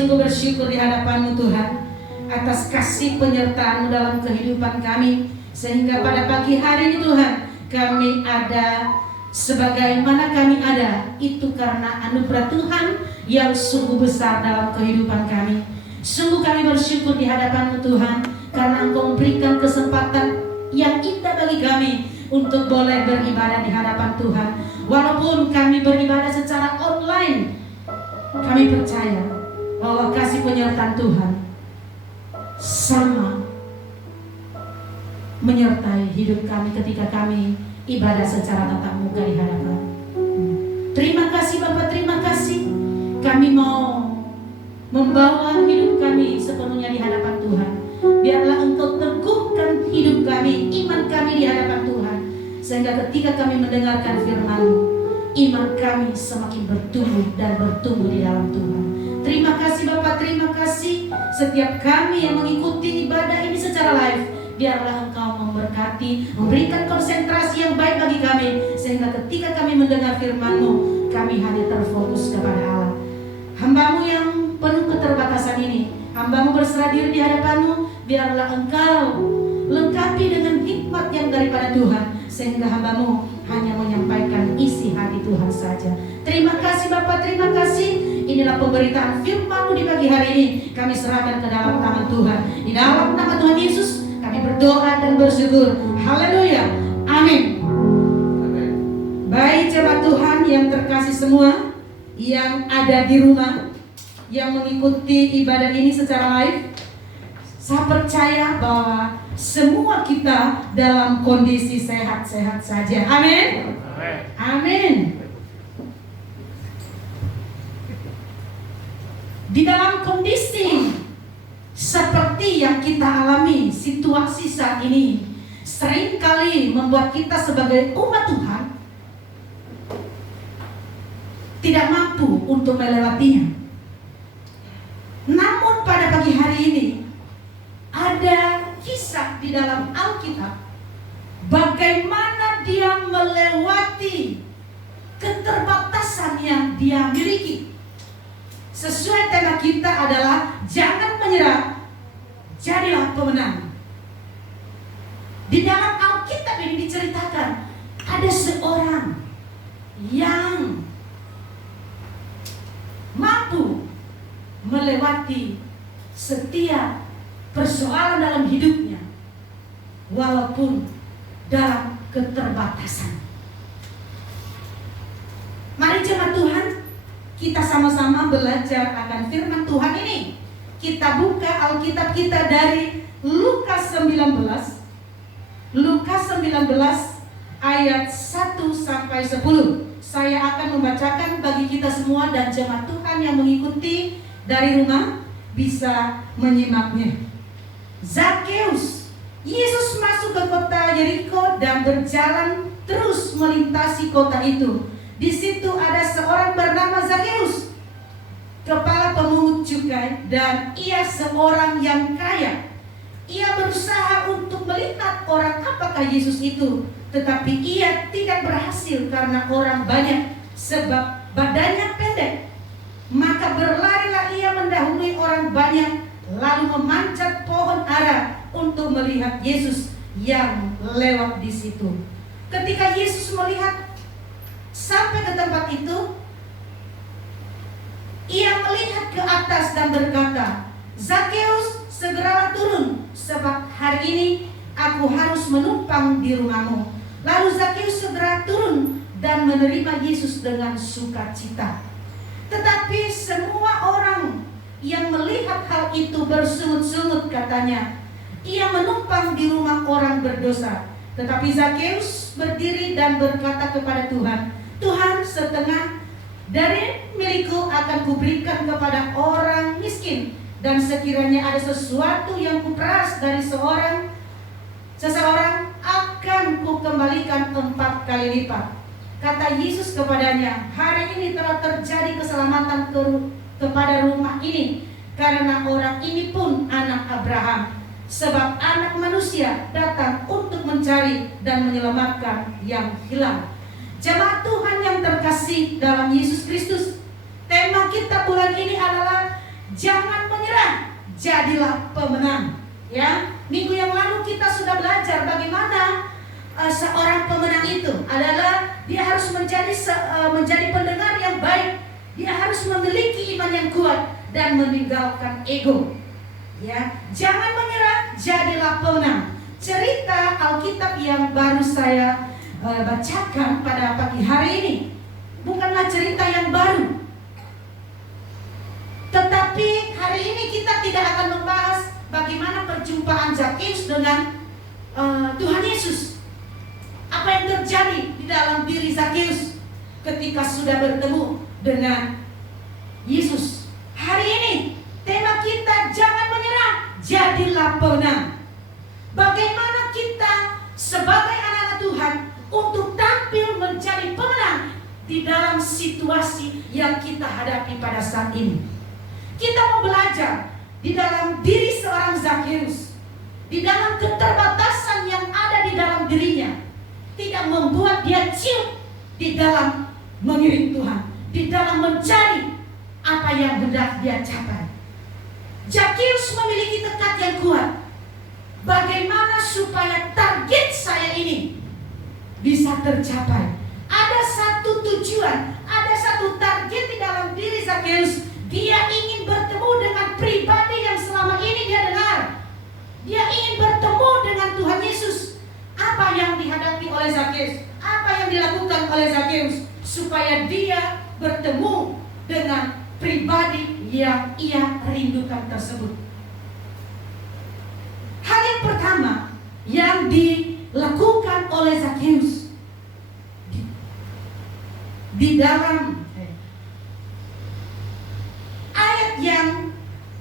sungguh bersyukur di hadapan-Mu Tuhan atas kasih penyertaan-Mu dalam kehidupan kami, sehingga pada pagi hari ini Tuhan kami ada sebagaimana kami ada, itu karena anugerah Tuhan yang sungguh besar dalam kehidupan kami. Sungguh kami bersyukur di hadapan-Mu Tuhan, karena Engkau memberikan kesempatan yang indah bagi kami untuk boleh beribadah di hadapan Tuhan. Walaupun kami beribadah secara online, kami percaya bahwa kasih penyertaan Tuhan sama menyertai hidup kami ketika kami ibadah secara tatap muka di hadapan. Terima kasih Bapak, terima kasih. Kami mau membawa hidup kami sepenuhnya di hadapan Tuhan. Biarlah Engkau teguhkan hidup kami, iman kami di hadapan Tuhan, sehingga ketika kami mendengarkan firman-Mu, iman kami semakin bertumbuh dan bertumbuh di dalam Tuhan. Terima kasih Bapak, terima kasih. Setiap kami yang mengikuti ibadah ini secara live, biarlah Engkau memberkati, memberikan konsentrasi yang baik bagi kami, sehingga ketika kami mendengar firman-Mu, kami hanya terfokus kepada Allah. Hamba-Mu yang penuh keterbatasan ini, hamba-Mu berserah diri di hadapan-Mu. Biarlah Engkau lengkapi dengan hikmat yang daripada Tuhan, sehingga hamba-Mu hanya menyampaikan isi hati Tuhan saja. Terima kasih Bapak, terima kasih. Inilah pemberitaan firman-Mu di pagi hari ini. Kami serahkan ke dalam tangan Tuhan. Di dalam nama Tuhan Yesus kami berdoa dan bersyukur. Haleluya, amin. Baik jemaat Tuhan yang terkasih semua, yang ada di rumah, yang mengikuti ibadah ini secara live, saya percaya bahwa semua kita dalam kondisi sehat-sehat saja. Amin. Amin. Di dalam kondisi seperti yang kita alami, situasi saat ini seringkali membuat kita sebagai umat Tuhan tidak mampu untuk melewatinya. Namun pada pagi hari ini ada kisah di dalam Alkitab bagaimana dia melewati keterbatasan yang dia miliki. Sesuai tema kita adalah jangan menyerah, jadilah pemenang. Di dalam Alkitab ini diceritakan ada seorang yang mampu melewati setiap persoalan dalam hidupnya, walaupun dalam keterbatasan. Mari jemaat Tuhan, kita sama-sama belajar akan firman Tuhan ini. Kita buka Alkitab kita dari Lukas 19. Lukas 19 ayat 1 sampai 10. Saya akan membacakan bagi kita semua, dan jemaat Tuhan yang mengikuti dari rumah bisa menyimaknya. Zakeus. Yesus masuk ke kota Yeriko dan berjalan terus melintasi kota itu. Di situ ada seorang bernama Zakeus, kepala pemungut cukai, dan ia seorang yang kaya. Ia berusaha untuk melihat orang apakah Yesus itu, tetapi ia tidak berhasil karena orang banyak, sebab badannya pendek. Maka berlarilah ia mendahului orang banyak, lalu memanjat pohon ara untuk melihat Yesus yang lewat di situ. Ketika Yesus melihat sampai ke tempat itu, ia melihat ke atas dan berkata, "Zakeus, segeralah turun, sebab hari ini aku harus menumpang di rumahmu." Lalu Zakeus segera turun dan menerima Yesus dengan sukacita. Tetapi semua orang yang melihat hal itu bersungut-sungut, katanya, "Ia menumpang di rumah orang berdosa." Tetapi Zakeus berdiri dan berkata kepada Tuhan, "Tuhan, setengah dari milikku akan kuberikan kepada orang miskin, dan sekiranya ada sesuatu yang kuperas dari seseorang akan kukembalikan 4 kali lipat." Kata Yesus kepadanya, "Hari ini telah terjadi keselamatan kepada rumah ini, karena orang ini pun anak Abraham. Sebab anak manusia datang untuk mencari dan menyelamatkan yang hilang." Jemaat Tuhan yang terkasih dalam Yesus Kristus, tema kita bulan ini adalah jangan menyerah, jadilah pemenang. Ya, minggu yang lalu kita sudah belajar bagaimana seorang pemenang itu adalah dia harus menjadi pendengar yang baik, dia harus memiliki iman yang kuat dan meninggalkan ego. Ya, jangan menyerah, jadilah pemenang. Cerita Alkitab yang baru saya bacakan pada pagi hari ini bukanlah cerita yang baru, tetapi hari ini kita tidak akan membahas bagaimana perjumpaan Zakheus dengan Tuhan Yesus. Apa yang terjadi di dalam diri Zakheus ketika sudah bertemu dengan Yesus. Hari ini tema kita jangan menyerah, jadilah pemenang. Bagaimana kita sebagai anak-anak Tuhan untuk tampil menjadi pemenang di dalam situasi yang kita hadapi pada saat ini. Kita mau belajar di dalam diri seorang Zakheus, di dalam keterbatasan yang ada di dalam dirinya, tidak membuat dia ciut di dalam mengiring Tuhan, di dalam mencari apa yang hendak dia capai. Zakheus memiliki tekad yang kuat. Bagaimana supaya target saya ini bisa tercapai? Ada satu tujuan, ada satu target di dalam diri Zakheus. Dia ingin bertemu dengan pribadi yang selama ini dia dengar. Dia ingin bertemu dengan Tuhan Yesus. Apa yang dihadapi oleh Zakheus? Apa yang dilakukan oleh Zakheus supaya dia bertemu dengan pribadi yang ia rindukan tersebut? Hal yang pertama yang dilakukan oleh Zakheus di dalam ayat yang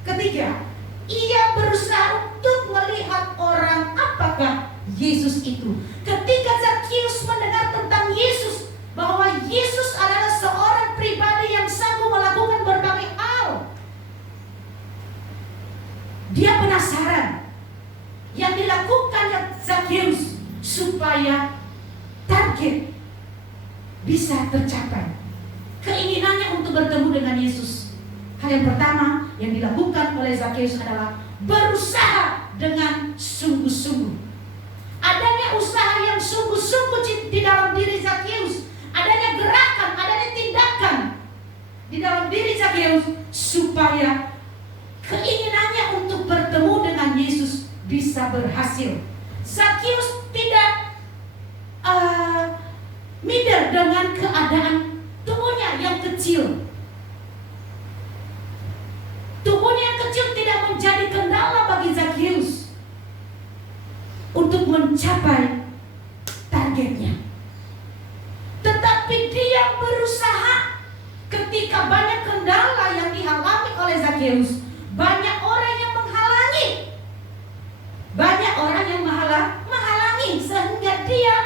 ketiga, ia berusaha untuk melihat orang apakah Yesus itu. Ketika Zakheus mendengar tentang Yesus, bahwa Yesus adalah seorang pribadi yang sanggup melakukan berbagai hal, dia penasaran yang dilakukan Zakheus supaya target bisa tercapai. Keinginannya untuk bertemu dengan Yesus. Hal yang pertama yang dilakukan oleh Zakheus adalah berusaha dengan sungguh-sungguh. Adanya usaha yang sungguh-sungguh di dalam diri Zakheus, adanya gerakan, adanya tindakan di dalam diri Zakheus supaya keinginannya untuk bertemu dengan Yesus bisa berhasil. Zakheus tidak minder dengan keadaan tubuhnya yang kecil. Tubuhnya yang kecil tidak menjadi kendala bagi Zakheus untuk mencapai targetnya. Tetapi dia berusaha ketika banyak kendala yang dialami oleh Zakheus. Banyak orang yang menghalangi. Banyak orang yang menghalangi sehingga dia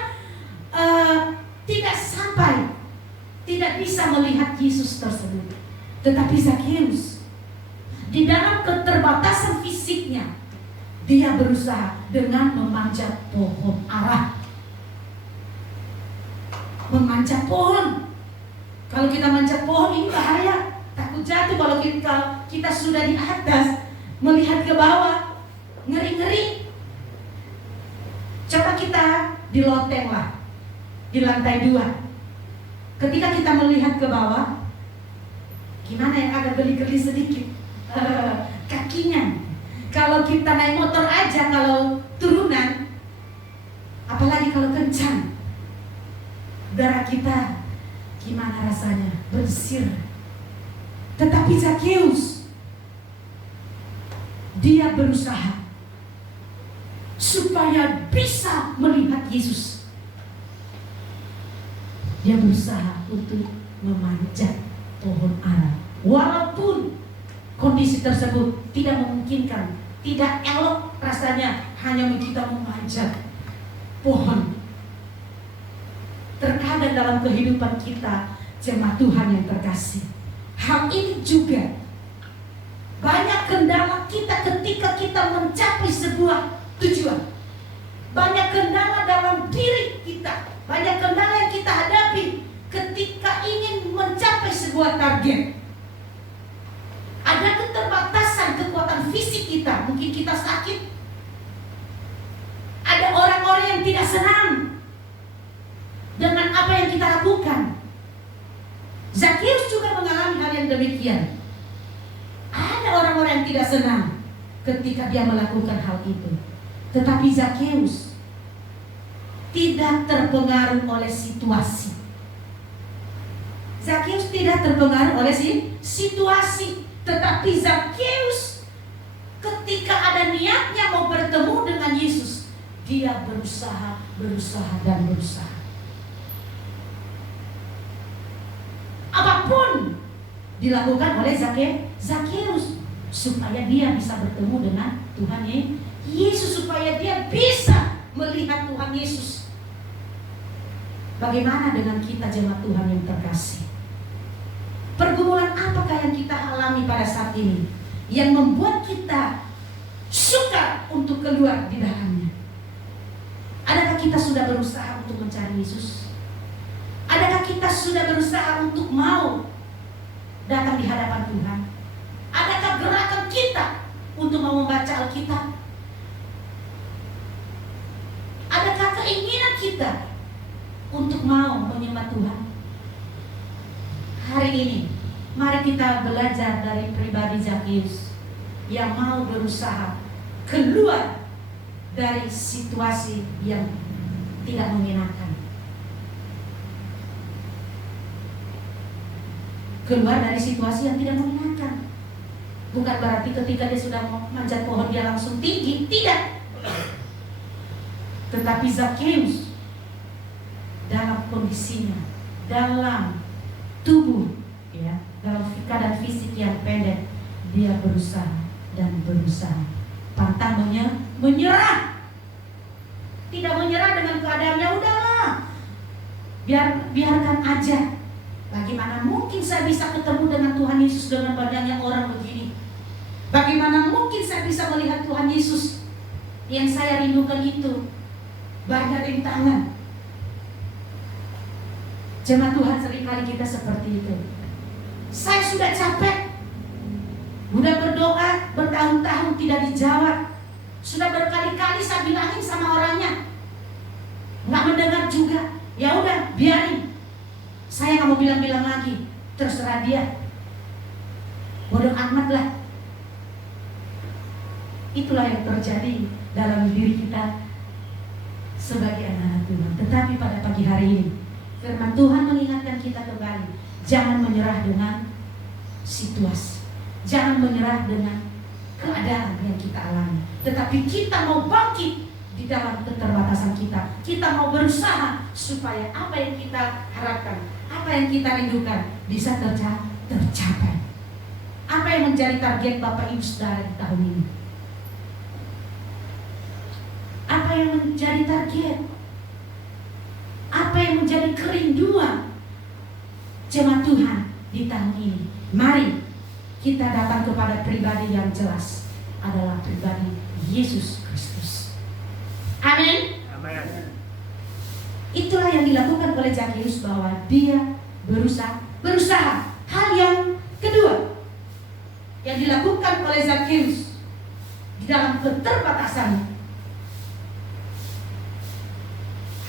tidak sampai, tidak bisa melihat Yesus tersebut. Tetapi Zakheus di dalam keterbatasan fisiknya, dia berusaha dengan memanjat pohon ara. Memanjat pohon. Kalau kita manjat pohon ini bahaya, takut jatuh. Kalau kita sudah di atas, melihat ke bawah, ngeri-ngeri. Coba kita di loteng lah, di lantai 2. Ketika kita melihat ke bawah, gimana ya, agak geli-geli sedikit kakinya. Kalau kita naik motor aja, kalau turunan, apalagi kalau kencang, darah kita gimana rasanya, bersir. Tetapi Zakheus, dia berusaha supaya bisa melihat Yesus. Dia berusaha untuk memanjat pohon ara, walaupun kondisi tersebut tidak memungkinkan, tidak elok rasanya hanya kita memanjat pohon. Terkadang dalam kehidupan kita, jemaat Tuhan yang terkasih, hal ini juga banyak kendala kita ketika kita mencapai sebuah tujuan. Banyak kendala dalam diri kita, banyak kendala yang kita hadapi ketika ingin mencapai sebuah target. Ada Zakeus juga mengalami hal yang demikian. Ada orang-orang yang tidak senang ketika dia melakukan hal itu. Tetapi Zakeus tidak terpengaruh oleh situasi. Zakeus tidak terpengaruh oleh situasi. Tetapi Zakeus ketika ada niatnya mau bertemu dengan Yesus, dia berusaha dan berusaha. Apapun dilakukan oleh Zakeus supaya dia bisa bertemu dengan Tuhan Yesus, supaya dia bisa melihat Tuhan Yesus. Bagaimana dengan kita jemaat Tuhan yang terkasih? Pergumulan apakah yang kita alami pada saat ini yang membuat kita suka untuk keluar di dalamnya? Adakah kita sudah berusaha untuk mencari Yesus? Adakah kita sudah berusaha untuk mau datang di hadapan Tuhan? Adakah gerakan kita untuk mau membaca Alkitab? Adakah keinginan kita untuk mau menyembah Tuhan? Hari ini, mari kita belajar dari pribadi Zakeus yang mau berusaha keluar dari situasi yang tidak menyenangkan. Keluar dari situasi yang tidak menyenangkan. Bukan berarti ketika dia sudah manjat pohon dia langsung tinggi, tidak. Tetapi Zakeus dalam kondisinya, dalam tubuh, ya, dalam keadaan fisik yang pendek, dia berusaha dan berusaha. Pantang menyerah. Tidak menyerah dengan keadaannya, udahlah. Biarkan aja. Bagaimana mungkin saya bisa ketemu dengan Tuhan Yesus dengan badannya orang begini? Bagaimana mungkin saya bisa melihat Tuhan Yesus? Yang saya rindukan itu badan rintangan. Jemaat Tuhan, seringkali kita seperti itu. Saya sudah capek, sudah berdoa bertahun-tahun tidak dijawab. Sudah berkali-kali saya bilangin sama orangnya, nggak mendengar juga. Ya udah, biarin. Saya nggak mau bilang-bilang lagi, terserah dia. Bodoh amat lah. Itulah yang terjadi dalam diri kita sebagai anak Tuhan. Tetapi pada pagi hari ini, firman Tuhan mengingatkan kita kembali, jangan menyerah dengan situasi, jangan menyerah dengan keadaan yang kita alami. Tetapi kita mau bangkit di dalam keterbatasan kita. Kita mau berusaha supaya apa yang kita harapkan, apa yang kita rindukan bisa tercapai. Apa yang menjadi target Bapak Ibu Saudara di tahun ini? Apa yang menjadi target? Apa yang menjadi kerinduan jemaat Tuhan di tahun ini? Mari kita datang kepada pribadi yang jelas, adalah pribadi Yesus Kristus. Amin. Amin. Itulah yang dilakukan oleh Zakeus, bahwa dia berusaha. Hal yang kedua yang dilakukan oleh Zakeus di dalam keterbatasannya.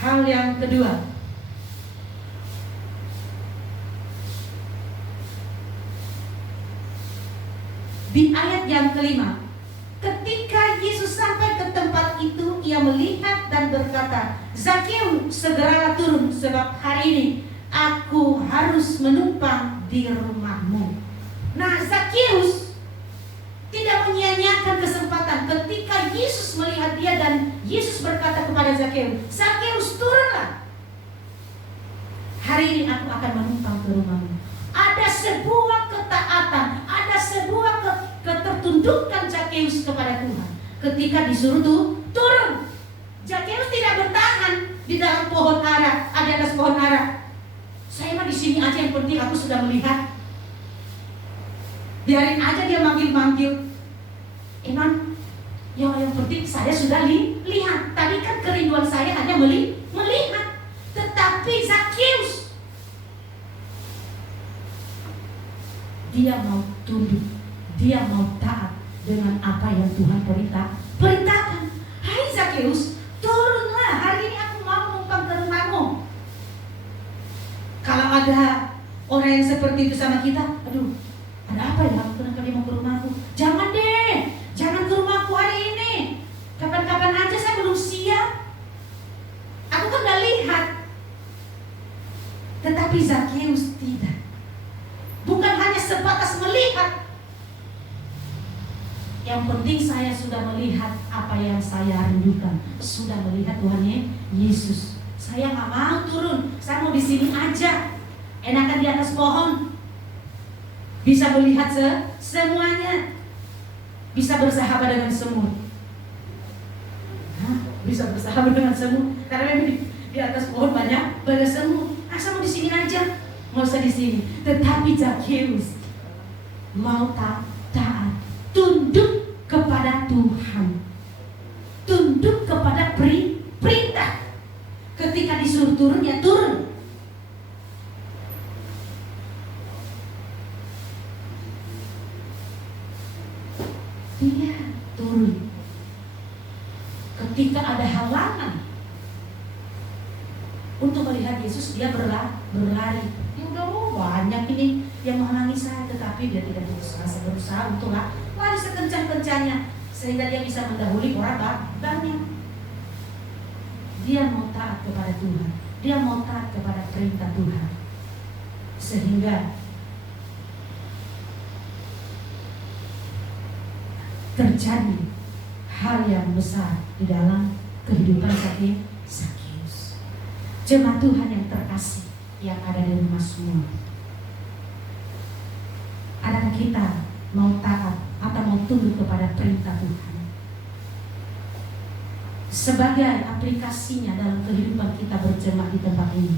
Hal yang kedua, di ayat yang kelima, ketika Yesus sampai ke tempat itu, ia melihat dan berkata, Zakeus, segeralah turun, sebab hari ini aku harus menumpang di rumahmu. Nah, Zakeus tidak menyia-nyiakan kesempatan ketika Yesus melihat dia dan Yesus berkata kepada Zakeus, Zakeus, turunlah. Hari ini aku akan menumpang ke rumahmu. Ada sebuah ketaatan, ada sebuah ketertundukan Zakeus kepada Tuhan. Ketika disuruh turun, Zakeus tidak bertahan di dalam pohon ara, di atas pohon ara. Saya mah di sini aja, yang penting aku sudah melihat. Biarin aja dia manggil-manggil. Emang yang penting saya sudah lihat. Tadi kan kerinduan saya hanya melihat. Tetapi Zakeus, dia mau tunduk, dia mau taat dengan apa yang Tuhan perintahkan. Hai Zakeus, turunlah, hari ini aku mau numpang ke rumahmu. Kalau ada orang orang yang seperti itu sama kita, aduh, ada apa ya? Kenapa dia mau ke rumahku? Jangan deh, jangan ke rumahku hari ini. Kapan-kapan aja, saya belum siap. Aku kan gak lihat. Tetapi Zakheus tidak. Bukan hanya sebatas melihat. Yang penting saya sudah melihat apa yang saya rindukan. Sudah melihat Tuhan Yesus. Saya gak mau turun. Saya mau di sini aja. Enakan di atas pohon. Bisa melihat semuanya. Bisa bersahabat dengan semut. Bisa bersahabat dengan semut. Karena memang di atas pohon banyak semut. Asal mau di sini aja. Mau usah di sini. Tetapi Zakheus mau taat, tunduk kepada Tuhan, tunduk kepada perintah. Ketika disuruh turun, ya turun. Dia turun. Ketika ada halangan untuk melihat Yesus, dia berlari. Ya udah, banyak ini yang menghalangi saya, tetapi dia tidak berusaha untuk lari sekencang-kencangnya sehingga dia bisa mendahului orang banyak. Dia mau taat kepada Tuhan, dia mau taat kepada perintah Tuhan, sehingga terjadi hal yang besar di dalam kehidupan Zakheus. Jemaat Tuhan yang terkasih yang ada di rumah semua, adakah kita mau taat atau mau tunduk kepada perintah Tuhan sebagai aplikasinya dalam kehidupan kita berjemaat di tempat ini?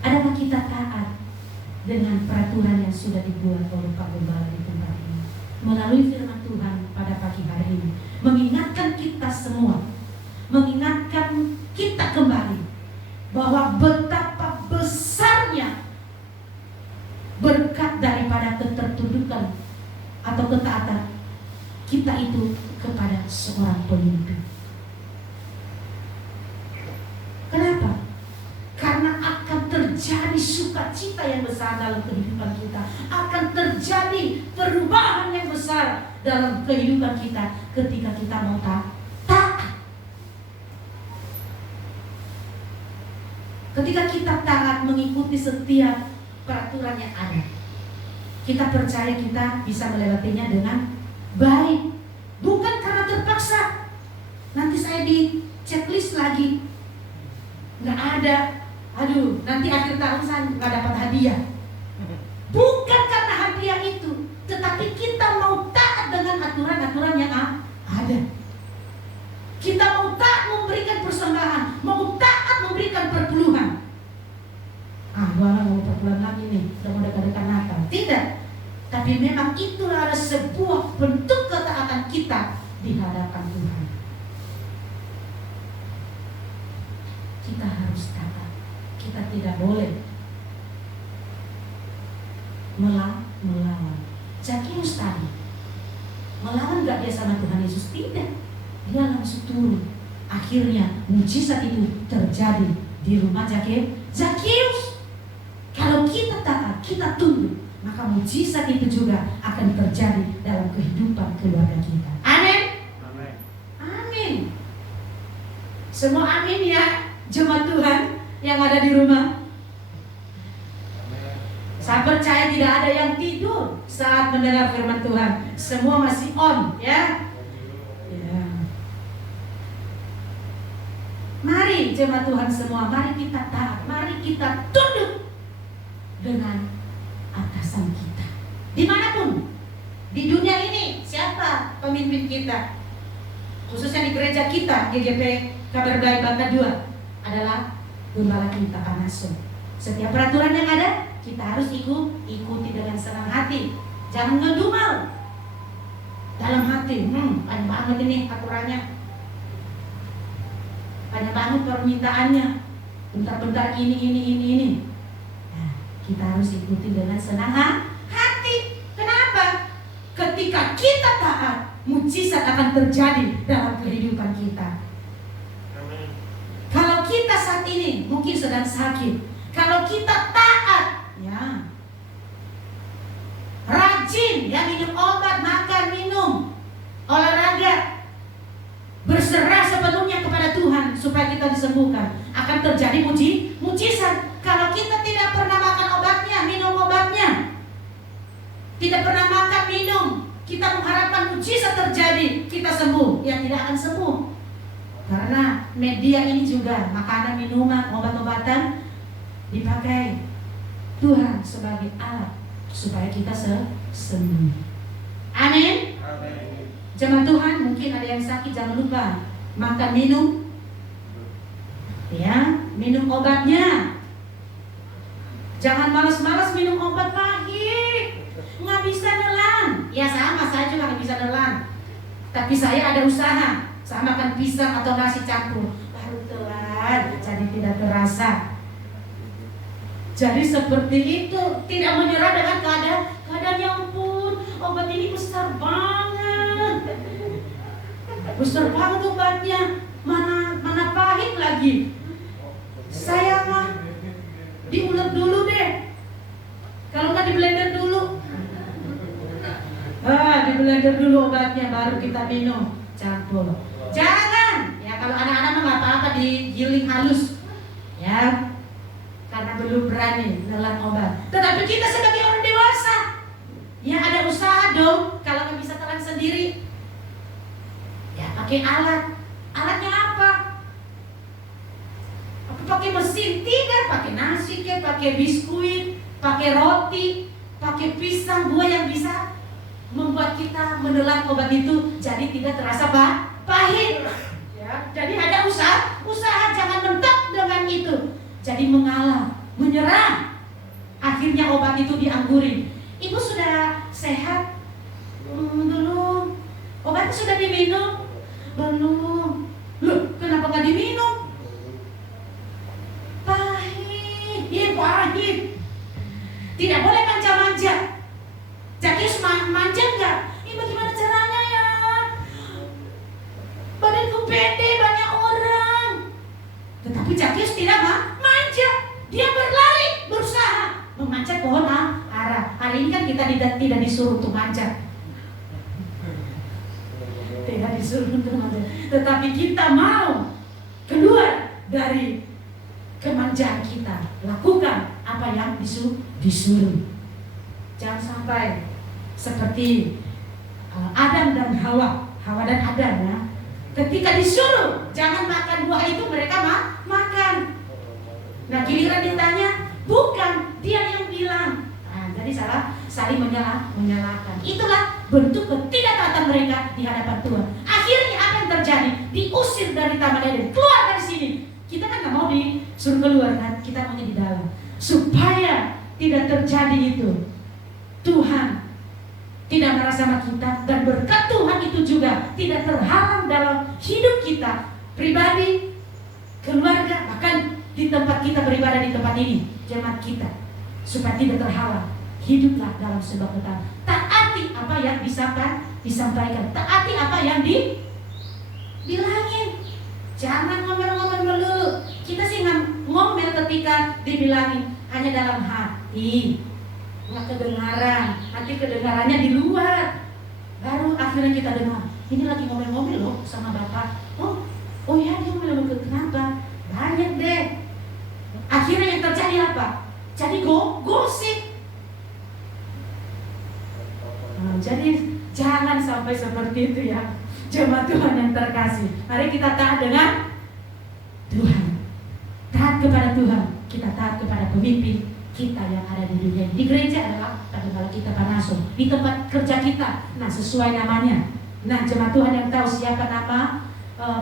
Adakah kita taat dengan peraturan yang sudah dibuat oleh Pak Gembala di tempat ini melalui firman Tuhan pada pagi hari ini, mengingatkan kita semua, mengingatkan kita kembali bahwa betapa besarnya berkat daripada ketertundukan atau ketaatan kita itu kepada seorang pemimpin. Kenapa? Karena akan terjadi sukacita yang besar dalam kehidupan kita, akan terjadi perubahan yang besar dalam kehidupan kita ketika kita mau taat. Ketika kita taat mengikuti setiap peraturan yang ada, kita percaya kita bisa melewatinya dengan baik, bukan karena terpaksa. Nanti saya di checklist lagi, nggak ada. Aduh, nanti akhir tahun saya nggak dapat hadiah. Bukan karena hadiah itu, tetapi kita mau taat dengan aturan-aturan yang ada. Kita mau taat memberikan persembahan, mau taat memberikan perpuluhan. Gua mau perpuluhan lagi nih, udah mau dekat-dekat Natal. Tidak, tapi memang itulah sebuah bentuk ketaatan kita di hadapan Tuhan. Kita harus taat. Kita tidak boleh melawan. Zakheus tadi melawan gak dia sama Tuhan Yesus? Tidak, dia langsung turun. Akhirnya mujizat itu terjadi di rumah Zakheus. Kalau kita taat, kita tunduk, maka mujizat itu juga akan terjadi dalam kehidupan keluarga kita. Amin. Amin. Semua amin ya, jemaat Tuhan yang ada di rumah. Saya percaya tidak ada yang tidur saat mendengar firman Tuhan. Semua masih on, ya. Mari jemaat Tuhan semua, mari kita taat, mari kita tunduk dengan atasan kita. Dimanapun di dunia ini, siapa pemimpin kita? Khususnya di gereja kita, GGP Kabar Baik Bangka 2 adalah gembala kita, Pak Naso. Setiap peraturan yang ada, kita harus ikuti dengan senang hati. Jangan ngedumel dalam hati. Banyak banget ini aturannya, banyak banget permintaannya, bentar-bentar ini. Nah, kita harus ikuti dengan senang hati. Kenapa? Ketika kita taat, mujizat akan terjadi dalam kehidupan kita. Kalau kita saat ini mungkin sedang sakit, kalau kita taat, ya, minum obat, makan, minum, olahraga, berserah sepenuhnya kepada Tuhan supaya kita disembuhkan, akan terjadi mujizat. Kalau kita tidak pernah makan obatnya, minum obatnya, tidak pernah makan, minum, kita mengharapkan mujizat terjadi, kita sembuh, ya tidak akan sembuh. Karena media ini juga, makanan, minuman, obat-obatan, dipakai Tuhan sebagai alat supaya kita sembuh. Amin. Jemaat Tuhan, mungkin ada yang sakit, jangan lupa makan, minum, ya, minum obatnya. Jangan malas-malas minum obat pagi, nggak bisa nelan. Ya sama, saya juga nggak bisa nelan. Tapi saya ada usaha. Saya makan pisang atau nasi campur, baru telan, jadi tidak terasa. Jadi seperti itu, tidak menyerah dengan keadaannya. Ampun, obat ini besar banget, besar banget obatnya, mana pahit lagi. Saya mah diulek dulu deh, kalau nggak di blender dulu. Di blender dulu obatnya, baru kita minum, campur. Jangan, ya kalau anak-anak mah nggak apa-apa digiling halus, ya, karena belum berani nelan obat. Tetapi kita sebagai orang dewasa, ya ada usaha dong. Kalau nggak bisa telan sendiri, ya pakai alat. Alatnya apa? Apa pakai mesin? Tidak, pakai nasi, pakai biskuit, pakai roti, pakai pisang, buah yang bisa membuat kita menelan obat itu jadi tidak terasa pahit. Ya, jadi ada usaha, jangan mentok dengan itu. Jadi mengalah, menyerah. Akhirnya obat itu dianggurin. Ibu sudah sehat? Belum. Obatnya sudah diminum? Belum. Loh, kenapa nggak diminum? Pahit. Iya, pahit. Tidak boleh manja-manja. Zakheus manja nggak? Ini bagaimana caranya ya? Badanku pede, banyak orang. Tetapi Zakheus tidak manja. Dia berlari, berusaha memanjat pohon ara. Hari ini kan kita tidak disuruh untuk manjat. Tidak disuruh untuk manjat. Tetapi kita mau keluar dari kemanjaan kita. Lakukan apa yang disuruh. Jangan sampai seperti Adam dan Hawa dan Adam, ya. Ketika disuruh jangan makan buah itu, mereka makan. Nah giliran ditanya, bukan, dia yang bilang. Nah, jadi saling menyalahkan. Itulah bentuk ketidaktaatan mereka di hadapan Tuhan. Akhirnya apa yang terjadi? Diusir dari Taman Eden, keluar dari sini. Kita kan nggak mau disuruh keluar, kan? Kita maunya di dalam. Supaya tidak terjadi itu, Tuhan tidak marah sama kita, dan berkat Tuhan itu juga tidak terhalang dalam hidup kita pribadi, keluarga, bahkan di tempat kita beribadah di tempat ini, jemaat kita, supaya tidak terhalang. Hiduplah dalam sebuah ketaatan. Taati apa yang disampaikan, taati apa yang dibilangin. Jangan ngomel-ngomel melulu. Kita sih ngomel ketika dibilangin hanya dalam hati, nggak kedengaran. Nanti kedengarannya di luar, baru akhirnya kita dengar, ini lagi ngomel-ngomel loh sama bapak. Oh ya, dia ngomel-ngomel, kenapa? Banyak deh. Akhirnya yang terjadi apa? Jadi gosip. Jadi jangan sampai seperti itu, ya jemaat Tuhan yang terkasih. Mari kita taat dengan Tuhan, taat kepada Tuhan, kita taat kepada pemimpin kita yang ada di dunia. Di gereja adalah kalau kita panasung, di tempat kerja kita, nah sesuai namanya. Nah jemaat Tuhan yang tahu siapa nama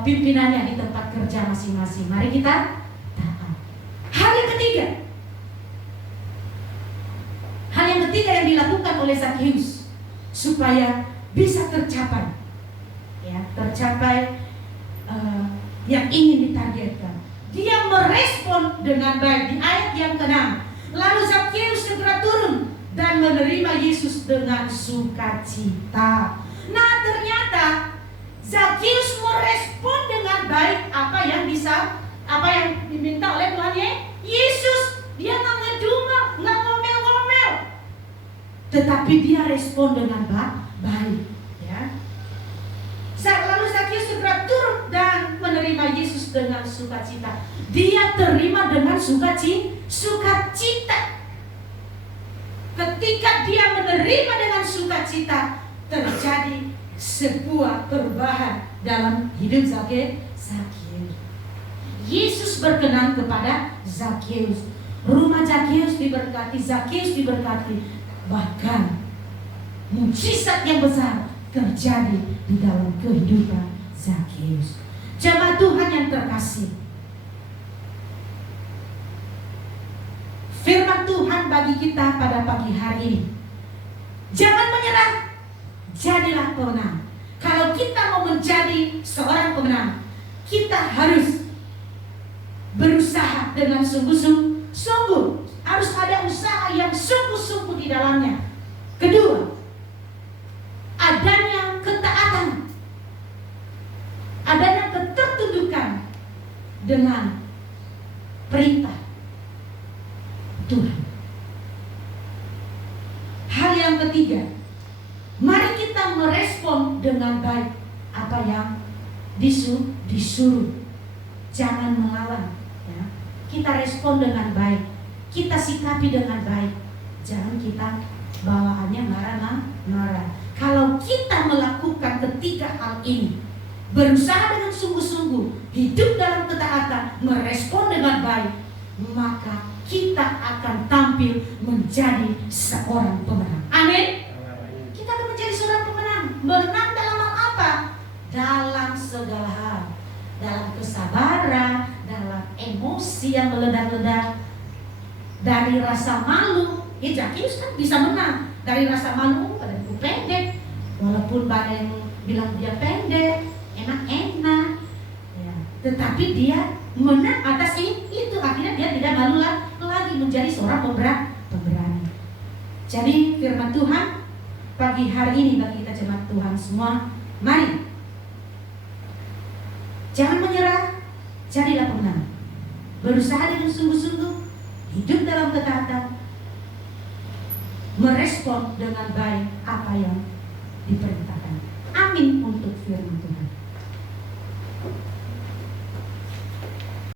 pimpinannya di tempat kerja masing-masing. Mari kita taat. Hal yang ketiga yang dilakukan oleh Zakheus supaya bisa tercapai, ya, yang ingin ditargetkan. Dia merespon dengan baik di ayat yang ke-6. Lalu Zakheus segera turun dan menerima Yesus dengan sukacita. Nah ternyata Zakheus merespon dengan baik apa yang diminta oleh Tuhan Yesus. Dia nggak ngedumel, nggak ngomel-ngomel. tetapi dia respon dengan baik, ya. Lalu Zakheus segera turun dan menerima Yesus dengan sukacita. Dia terima dengan sukacita. Ketika dia menerima dengan sukacita, terjadi sebuah perubahan dalam hidup Zakheus. Yesus berkenan kepada Zakheus. Rumah Zakheus diberkati, Zakheus diberkati. Bahkan mukjizat yang besar terjadi di dalam kehidupan Zakheus. Jemaat Tuhan yang terkasih, firman Tuhan bagi kita pada pagi hari ini, jangan menyerah, jadilah pemenang. Kalau kita mau menjadi seorang pemenang, kita harus berusaha dengan sungguh-sungguh. Harus ada usaha yang sungguh-sungguh di dalamnya. Kedua, adanya ketaatan, adanya ketertundukan dengan perintah Tuhan. Hal yang ketiga, mari kita merespon dengan baik apa yang disuruh. Jangan melawan, ya. Kita respon dengan baik, kita sikapi dengan baik. Jangan kita bawaannya marah. Kalau kita melakukan ketiga hal ini, berusaha dengan sungguh-sungguh, hidup dalam ketaatan, merespon dengan baik, maka kita akan tampil menjadi seorang pemenang. Amin. Kita akan menjadi seorang pemenang. Menang dalam hal apa? Dalam segala hal. Dalam kesabaran, dalam emosi yang meledak-ledak, dari rasa malu. Ya, Zakheus kan bisa menang dari rasa malu. Badanku pendek, walaupun banyak yang bilang dia pendek, enak-enak, ya. Tetapi dia menang atas itu. Akhirnya dia tidak malu lagi, menjadi seorang pemberani. Jadi firman Tuhan pagi hari ini bagi kita jemaat Tuhan semua, mari jangan menyerah, jadilah pemenang. Berusaha dengan sungguh-sungguh, hidup dalam ketaatan, merespon dengan baik apa yang diperintahkan. Amin untuk firman